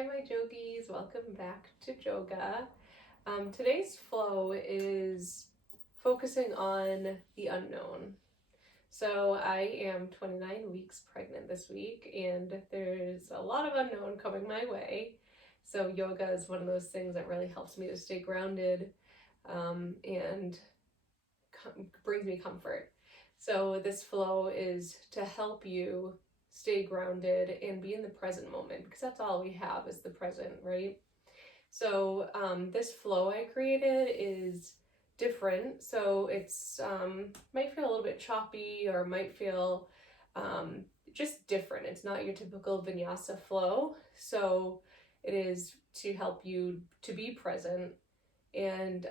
Hi my yogis, welcome back to yoga. Today's flow is focusing on the unknown. So I am 29 weeks pregnant this week and there's a lot of unknown coming my way. So yoga is one of those things that really helps me to stay grounded and brings me comfort. So this flow is to help you stay grounded and be in the present moment, because that's all we have is the present, right? So this flow I created is different. So it's might feel a little bit choppy or might feel just different. It's not your typical vinyasa flow. So it is to help you to be present, and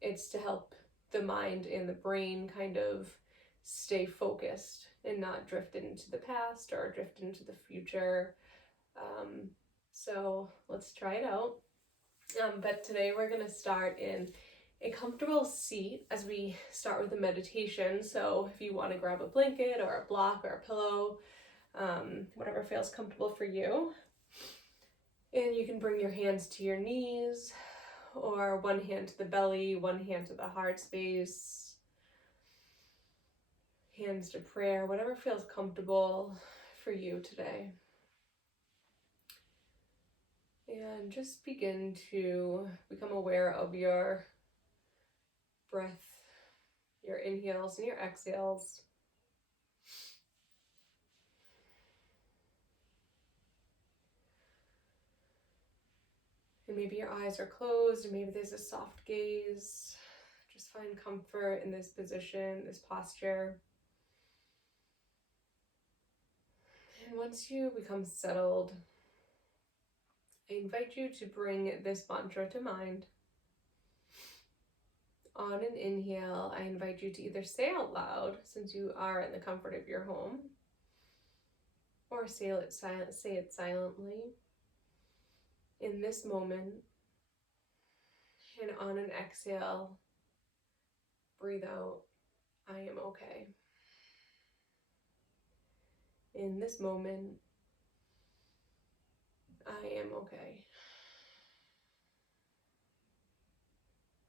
it's to help the mind and the brain kind of stay focused and not drift into the past or drift into the future. So let's try it out. But today we're going to start in a comfortable seat as we start with the meditation. So if you want to grab a blanket or a block or a pillow, whatever feels comfortable for you. And you can bring your hands to your knees, or one hand to the belly, one hand to the heart space, hands to prayer, whatever feels comfortable for you today. And just begin to become aware of your breath, your inhales and your exhales. And maybe your eyes are closed and maybe there's a soft gaze. Just find comfort in this position, this posture. And once you become settled, I invite you to bring this mantra to mind. On an inhale, I invite you to either say out loud, since you are in the comfort of your home, or say it silently in this moment. And on an exhale, breathe out, I am okay. In this moment, I am okay.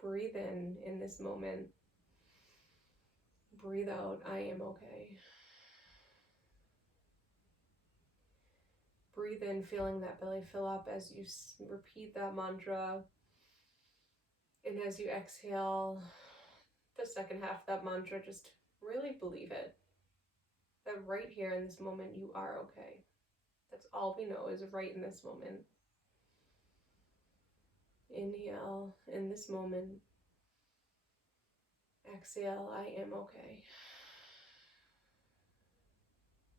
Breathe in this moment. Breathe out, I am okay. Breathe in, feeling that belly fill up as you repeat that mantra. And as you exhale the second half of that mantra, just really believe it. That right here in this moment, you are okay. That's all we know is right in this moment. Inhale in this moment. Exhale, I am okay.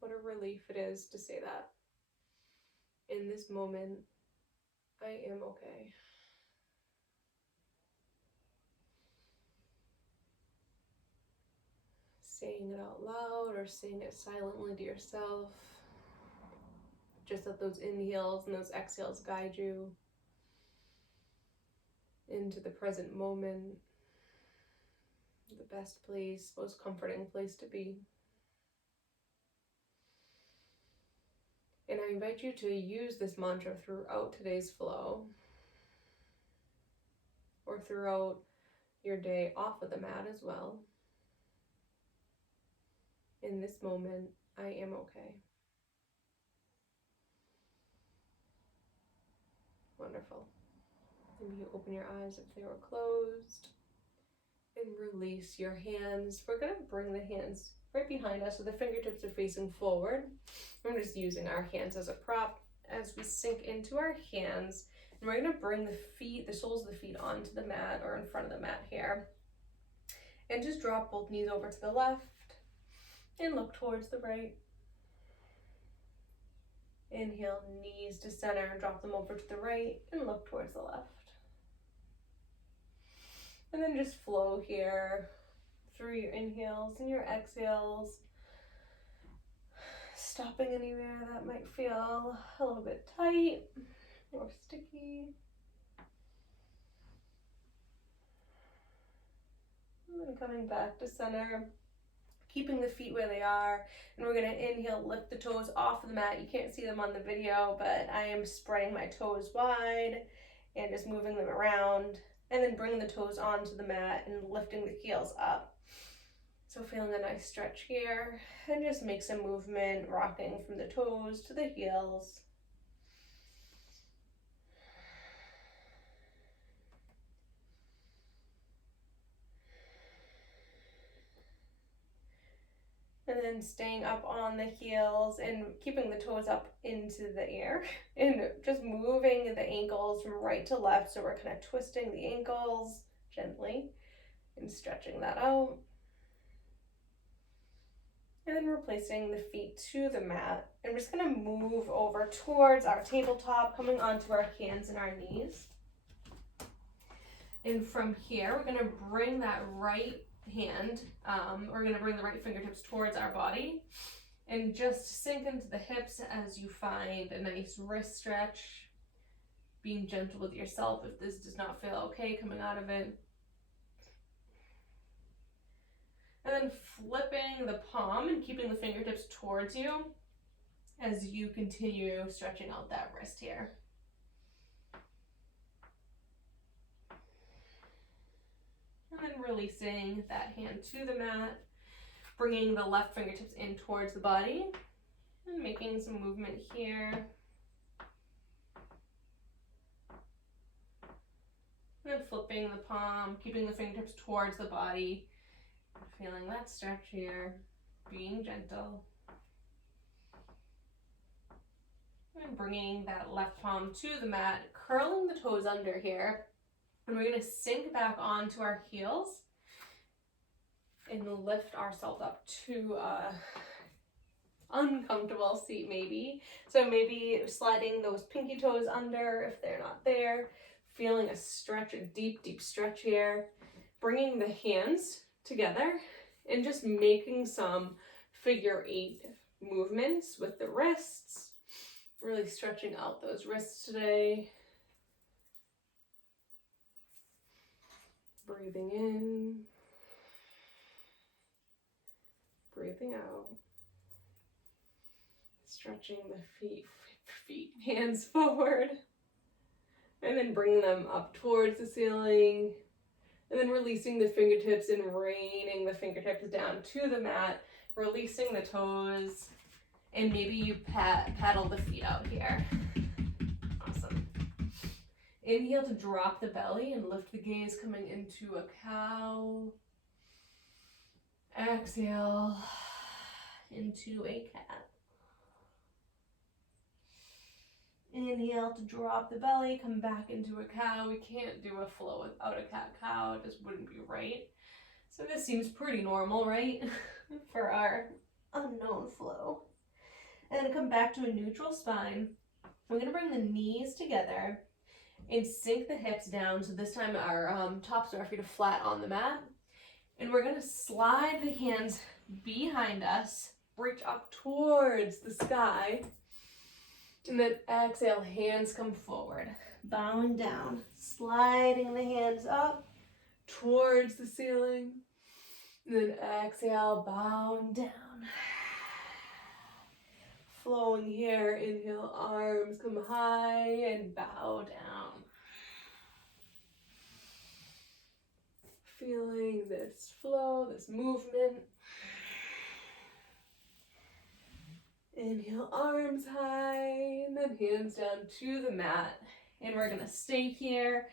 What a relief it is to say that. In this moment, I am okay. Saying it out loud or saying it silently to yourself. Just let those inhales and those exhales guide you into the present moment, the best place, most comforting place to be. And I invite you to use this mantra throughout today's flow, or throughout your day off of the mat as well. In this moment, I am okay. Wonderful. Maybe you open your eyes if they were closed. And release your hands. We're going to bring the hands right behind us so the fingertips are facing forward. I'm just using our hands as a prop as we sink into our hands. And we're going to bring the soles of the feet onto the mat or in front of the mat here. And just drop both knees over to the left and look towards the right. Inhale, knees to center, and drop them over to the right and look towards the left. And then just flow here through your inhales and your exhales, stopping anywhere that might feel a little bit tight or sticky. And then coming back to center, keeping the feet where they are. And we're gonna inhale, lift the toes off of the mat. You can't see them on the video, but I am spreading my toes wide and just moving them around, and then bringing the toes onto the mat and lifting the heels up. So feeling a nice stretch here, and just make some movement, rocking from the toes to the heels. And then staying up on the heels and keeping the toes up into the air and just moving the ankles from right to left. So we're kind of twisting the ankles gently and stretching that out. And then replacing the feet to the mat. And we're just gonna move over towards our tabletop, coming onto our hands and our knees. And from here, we're gonna bring that right hand, we're gonna bring the right fingertips towards our body and just sink into the hips as you find a nice wrist stretch, being gentle with yourself if this does not feel okay coming out of it. And then flipping the palm and keeping the fingertips towards you as you continue stretching out that wrist here. And then releasing that hand to the mat, bringing the left fingertips in towards the body and making some movement here. And then flipping the palm, keeping the fingertips towards the body, feeling that stretch here, being gentle. And bringing that left palm to the mat, curling the toes under here. And we're gonna sink back onto our heels and lift ourselves up to a uncomfortable seat maybe. So maybe sliding those pinky toes under if they're not there, feeling a stretch, a deep, deep stretch here. Bringing the hands together and just making some figure 8 movements with the wrists, really stretching out those wrists today. Breathing in, breathing out, stretching the hands forward, and then bringing them up towards the ceiling, and then releasing the fingertips and raining the fingertips down to the mat, releasing the toes, and maybe you paddle the feet out here. Awesome. Inhale to drop the belly and lift the gaze, coming into a cow. Exhale into a cat. Inhale to drop the belly, come back into a cow. We can't do a flow without a cat-cow, it just wouldn't be right. So this seems pretty normal, right? For our unknown flow. And then come back to a neutral spine. We're gonna bring the knees together and sink the hips down. So this time our tops of our feet are flat on the mat. And we're gonna slide the hands behind us, reach up towards the sky. And then exhale, hands come forward, bowing down, sliding the hands up towards the ceiling. And then exhale, bowing down. Flowing here, inhale, arms come high and bow down. Feeling this flow, this movement. Inhale, arms high, and then hands down to the mat. And we're gonna stay here,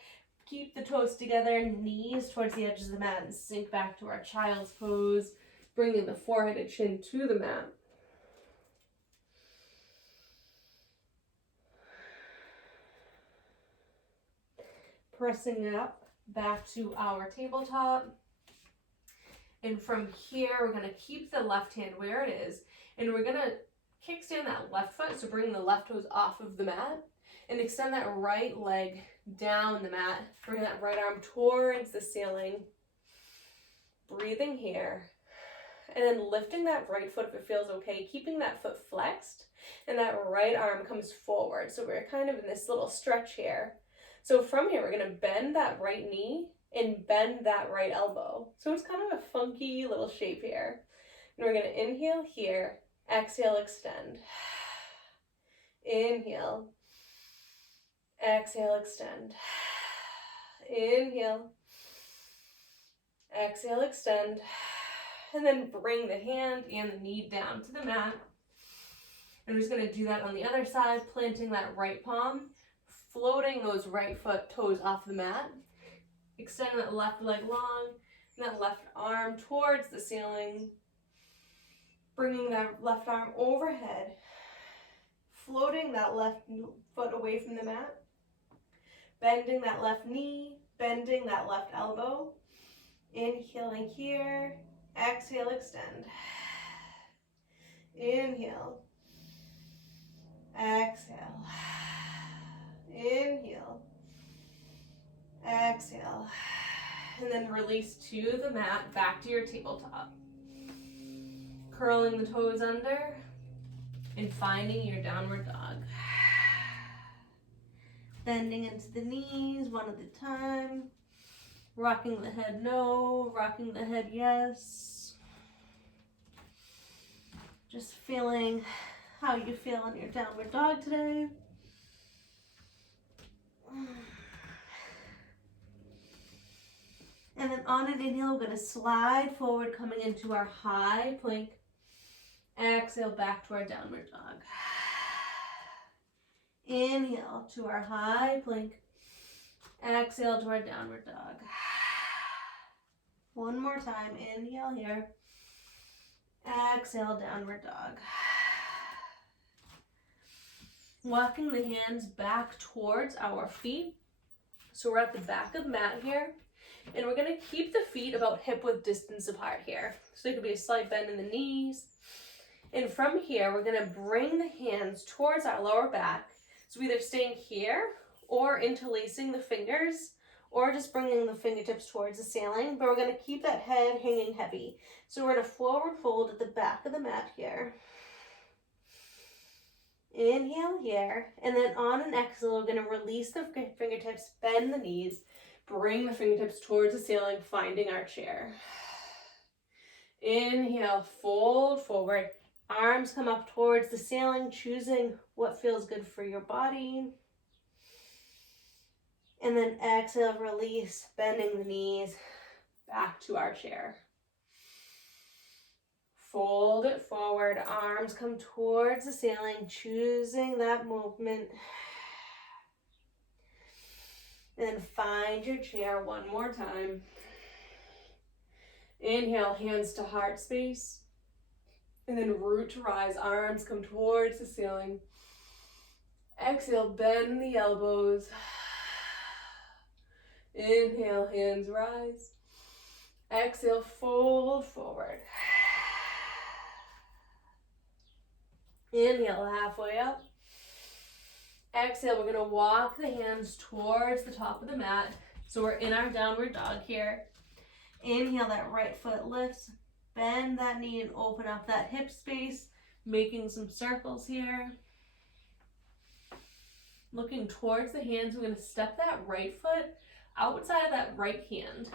keep the toes together, knees towards the edges of the mat, and sink back to our child's pose, bringing the forehead and chin to the mat. Pressing up back to our tabletop. And from here, we're gonna keep the left hand where it is, and we're gonna kickstand that left foot, so bring the left toes off of the mat, and extend that right leg down the mat. Bring that right arm towards the ceiling. Breathing here. And then lifting that right foot if it feels okay, keeping that foot flexed, and that right arm comes forward. So we're kind of in this little stretch here. So from here, we're gonna bend that right knee and bend that right elbow. So it's kind of a funky little shape here. And we're going to inhale here, exhale, extend. Inhale, exhale, extend. Inhale, exhale, extend. And then bring the hand and the knee down to the mat. And we're just going to do that on the other side, planting that right palm, floating those right foot toes off the mat, extending that left leg long, and that left arm towards the ceiling, bringing that left arm overhead, floating that left foot away from the mat, bending that left knee, bending that left elbow, inhaling here, exhale, extend. Inhale, exhale, inhale, exhale, and then release to the mat, back to your tabletop. Curling the toes under and finding your downward dog. Bending into the knees one at a time. Rocking the head no, rocking the head yes. Just feeling how you feel in your downward dog today. And then on an inhale, we're going to slide forward, coming into our high plank. Exhale, back to our downward dog. Inhale to our high plank. Exhale to our downward dog. One more time. Inhale here. Exhale, downward dog. Walking the hands back towards our feet. So we're at the back of the mat here. And we're going to keep the feet about hip-width distance apart here. So there could be a slight bend in the knees. And from here, we're going to bring the hands towards our lower back. So either staying here or interlacing the fingers or just bringing the fingertips towards the ceiling. But we're going to keep that head hanging heavy. So we're going to forward fold at the back of the mat here. Inhale here. And then on an exhale, we're going to release the fingertips, bend the knees. Bring the fingertips towards the ceiling, finding our chair. Inhale, fold forward. Arms come up towards the ceiling, choosing what feels good for your body. And then exhale, release, bending the knees, back to our chair. Fold it forward, arms come towards the ceiling, choosing that movement. And then find your chair one more time. Inhale, hands to heart space. And then root to rise, arms come towards the ceiling. Exhale, bend the elbows. Inhale, hands rise. Exhale, fold forward. Inhale, halfway up. Exhale, we're going to walk the hands towards the top of the mat. So we're in our downward dog here. Inhale, that right foot lifts. Bend that knee and open up that hip space. Making some circles here. Looking towards the hands, we're going to step that right foot outside of that right hand.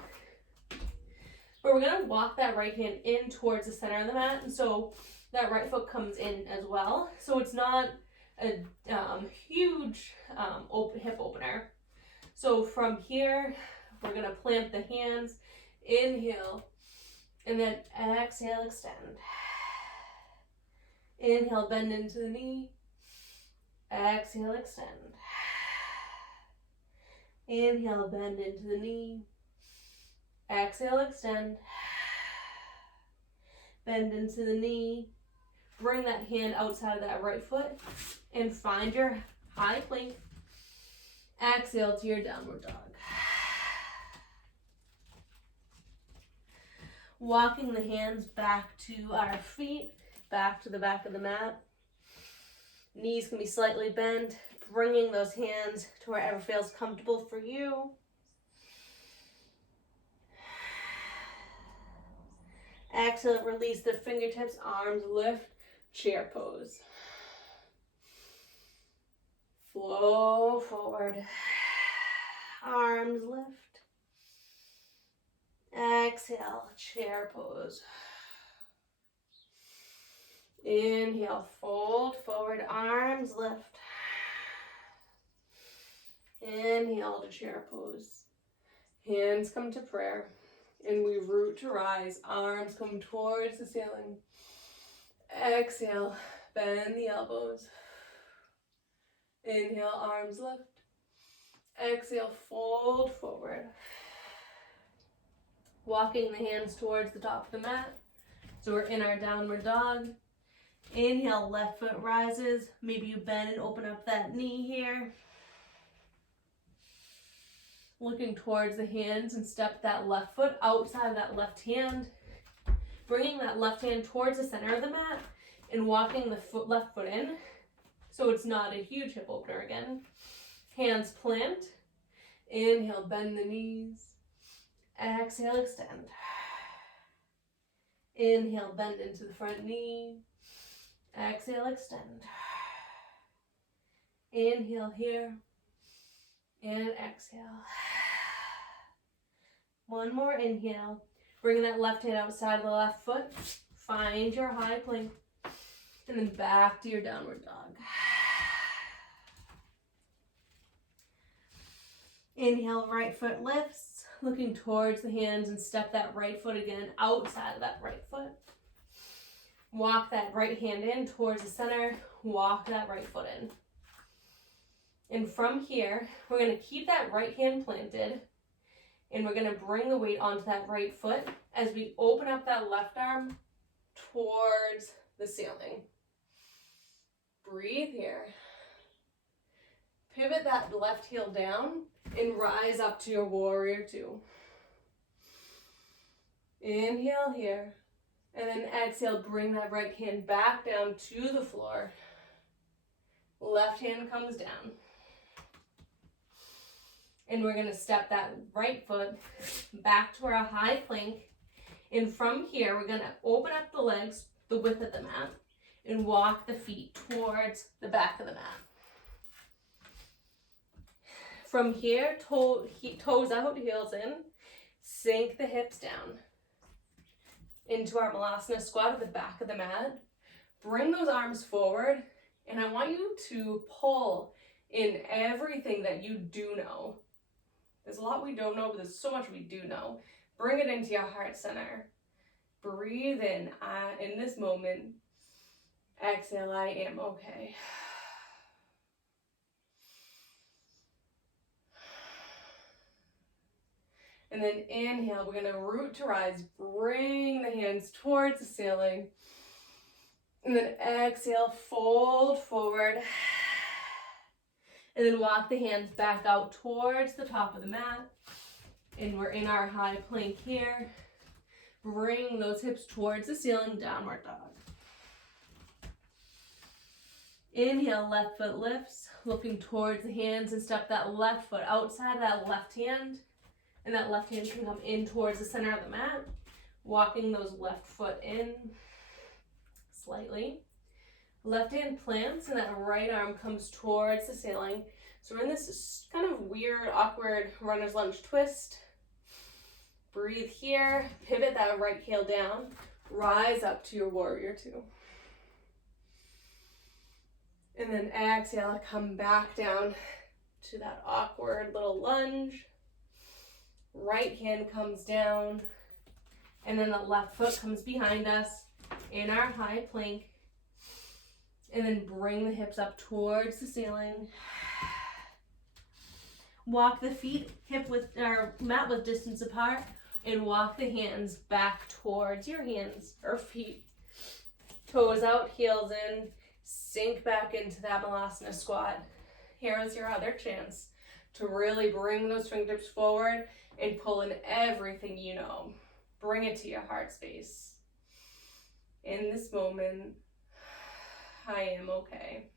But we're going to walk that right hand in towards the center of the mat. And so that right foot comes in as well. So it's not a huge hip opener. So from here, we're going to plant the hands, inhale, and then exhale, extend. Inhale, bend into the knee, exhale, extend. Inhale, bend into the knee, exhale, extend. Bend into the knee, bring that hand outside of that right foot, and find your high plank. Exhale to your downward dog. Walking the hands back to our feet, back to the back of the mat. Knees can be slightly bent, bringing those hands to wherever feels comfortable for you. Exhale, release the fingertips, arms lift, chair pose. Flow forward. Arms lift. Exhale, chair pose. Inhale, fold forward, arms lift. Inhale to chair pose. Hands come to prayer. And we root to rise. Arms come towards the ceiling. Exhale, bend the elbows. Inhale, arms lift. Exhale, fold forward. Walking the hands towards the top of the mat. So we're in our downward dog. Inhale, left foot rises. Maybe you bend and open up that knee here. Looking towards the hands and step that left foot outside of that left hand. Bringing that left hand towards the center of the mat and walking the left foot in. So it's not a huge hip opener again. Hands plant. Inhale, bend the knees. Exhale, extend. Inhale, bend into the front knee. Exhale, extend. Inhale here. And exhale. One more inhale. Bring that left hand outside of the left foot. Find your high plank. And then back to your downward dog. Inhale, right foot lifts, looking towards the hands and step that right foot again outside of that right foot. Walk that right hand in towards the center, walk that right foot in. And from here, we're going to keep that right hand planted and we're going to bring the weight onto that right foot as we open up that left arm towards the ceiling. Breathe here. Pivot that left heel down and rise up to your warrior two. Inhale here. And then exhale, bring that right hand back down to the floor. Left hand comes down. And we're going to step that right foot back to our high plank. And from here, we're going to open up the legs, the width of the mat, and walk the feet towards the back of the mat. From here, toes out, heels in, sink the hips down into our Malasana squat at the back of the mat. Bring those arms forward, and I want you to pull in everything that you do know. There's a lot we don't know, but there's so much we do know. Bring it into your heart center. Breathe in this moment. Exhale, I am okay. And then inhale, we're going to root to rise. Bring the hands towards the ceiling. And then exhale, fold forward. And then walk the hands back out towards the top of the mat. And we're in our high plank here. Bring those hips towards the ceiling, downward dog. Inhale, left foot lifts, looking towards the hands and step that left foot outside of that left hand. And that left hand can come in towards the center of the mat. Walking those left foot in slightly. Left hand plants and that right arm comes towards the ceiling. So we're in this kind of weird, awkward runner's lunge twist. Breathe here. Pivot that right heel down. Rise up to your warrior two. And then exhale, come back down to that awkward little lunge. Right hand comes down. And then the left foot comes behind us in our high plank. And then bring the hips up towards the ceiling. Walk the feet mat width distance apart. And walk the hands back towards your hands or feet. Toes out, heels in. Sink back into that Malasana squat. Here is your other chance to really bring those fingertips forward and pull in everything you know. Bring it to your heart space. In this moment, I am okay.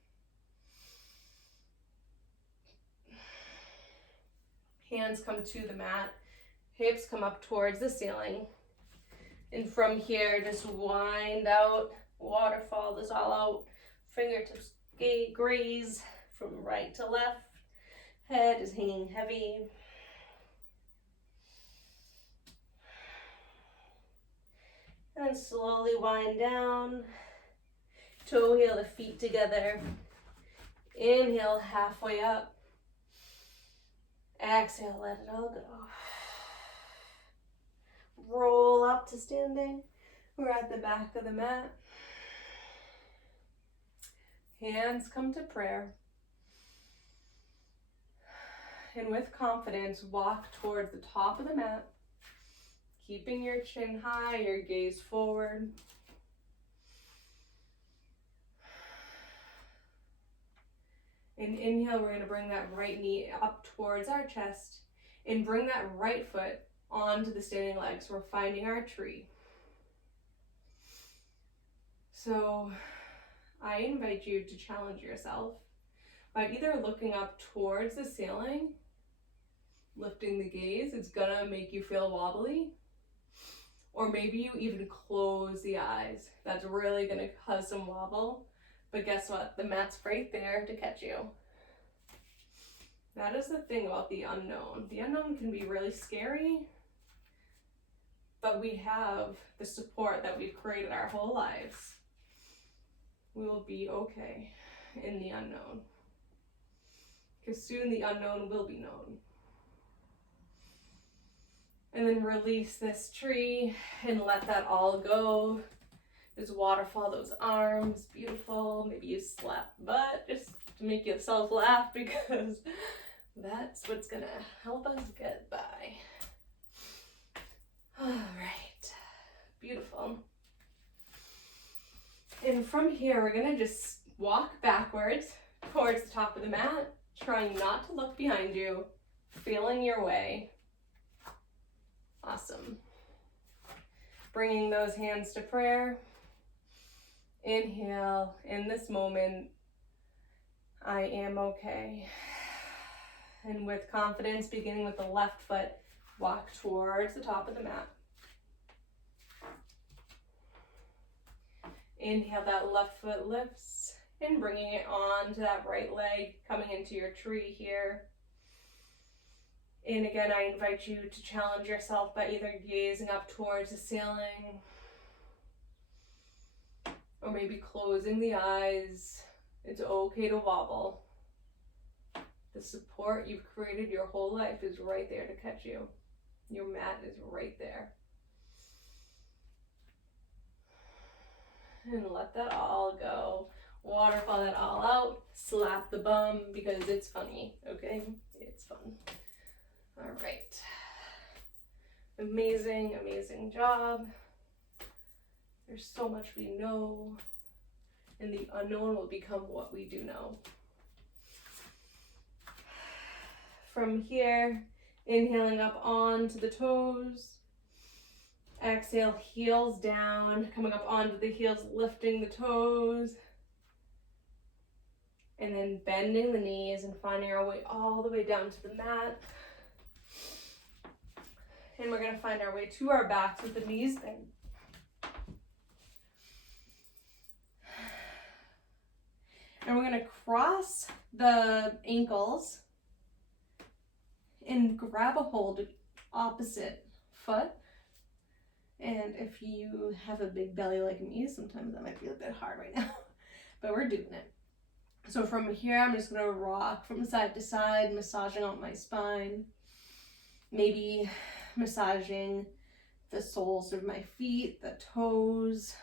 Hands come to the mat. Hips come up towards the ceiling. And from here, just wind out, waterfall this all out. Fingertips graze from right to left. Head is hanging heavy. And then slowly wind down. Toe heel the feet together. Inhale, halfway up. Exhale, let it all go. Roll up to standing. We're at the back of the mat. Hands come to prayer. And with confidence, walk towards the top of the mat, keeping your chin high, your gaze forward. And inhale, we're going to bring that right knee up towards our chest and bring that right foot onto the standing leg. So we're finding our tree. So I invite you to challenge yourself by either looking up towards the ceiling, lifting the gaze. It's gonna make you feel wobbly. Or maybe you even close the eyes. That's really gonna cause some wobble. But guess what? The mat's right there to catch you. That is the thing about the unknown. The unknown can be really scary, but we have the support that we've created our whole lives. We will be okay in the unknown. Because soon the unknown will be known. And then release this tree and let that all go. There's waterfall, those arms, beautiful. Maybe you slap butt just to make yourself laugh, because that's what's gonna help us get by. All right, beautiful. And from here, we're gonna just walk backwards towards the top of the mat, trying not to look behind you, feeling your way. Awesome. Bringing those hands to prayer. Inhale, in this moment, I am okay. And with confidence, beginning with the left foot, walk towards the top of the mat. Inhale, that left foot lifts, and bringing it on to that right leg, coming into your tree here. And again, I invite you to challenge yourself by either gazing up towards the ceiling, or maybe closing the eyes. It's okay to wobble. The support you've created your whole life is right there to catch you. Your mat is right there. And let that all go. Waterfall that all out. Slap the bum, because it's funny, okay? It's fun. All right. Amazing, amazing job. There's so much we know, and the unknown will become what we do know. From here, inhaling up onto the toes. Exhale, heels down, coming up onto the heels, lifting the toes. And then bending the knees and finding our way all the way down to the mat. And we're going to find our way to our backs with the knees bent. And we're going to cross the ankles and grab a hold of opposite foot. And if you have a big belly like me, sometimes that might be a bit hard right now, but we're doing it. So from here, I'm just going to rock from side to side, massaging out my spine. Maybe massaging the soles of my feet, the toes,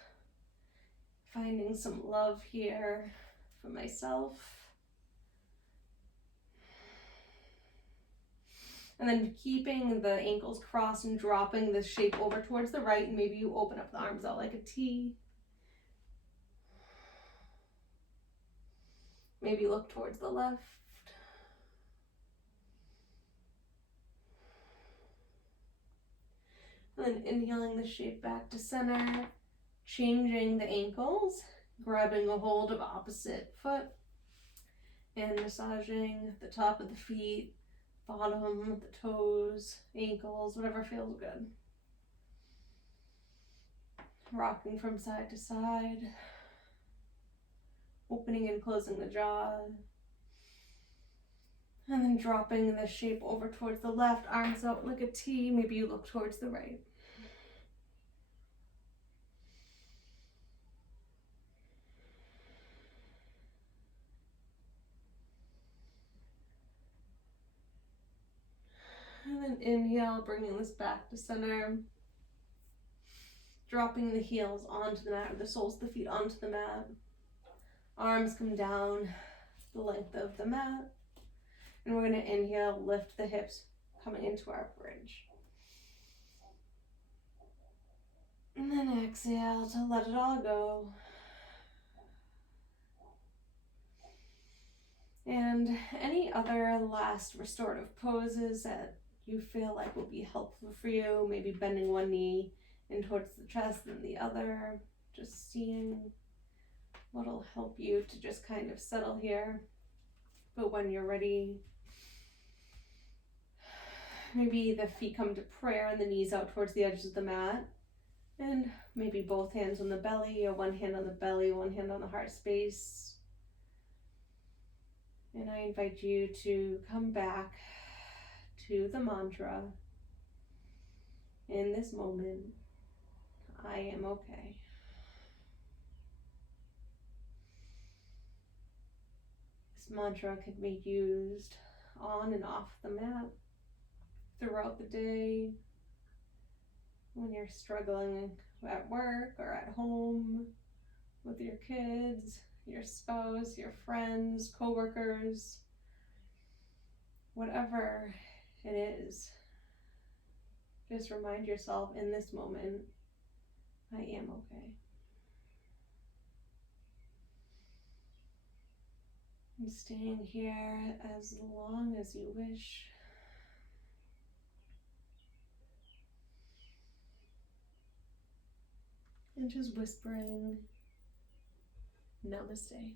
finding some love here for myself. And then keeping the ankles crossed and dropping the shape over towards the right. And maybe you open up the arms out like a T. Maybe look towards the left. And then inhaling the shape back to center, changing the ankles, grabbing a hold of opposite foot, and massaging the top of the feet, bottom, the toes, ankles, whatever feels good. Rocking from side to side, opening and closing the jaw, and then dropping the shape over towards the left, arms out like a T. Maybe you look towards the right. And inhale, bringing this back to center. Dropping the heels onto the mat, or the soles of the feet onto the mat. Arms come down the length of the mat. And we're going to inhale, lift the hips, coming into our bridge. And then exhale to let it all go. And any other last restorative poses that you feel like will be helpful for you, maybe bending one knee in towards the chest and the other, just seeing what'll help you to just kind of settle here. But when you're ready, maybe the feet come to prayer and the knees out towards the edges of the mat. And maybe both hands on the belly, or one hand on the belly, one hand on the heart space. And I invite you to come back to the mantra in this moment. I am okay. This mantra can be used on and off the mat throughout the day, when you're struggling at work or at home with your kids, your spouse, your friends, coworkers, whatever it is. Just remind yourself in this moment, I am okay. And staying here as long as you wish. And just whispering, Namaste.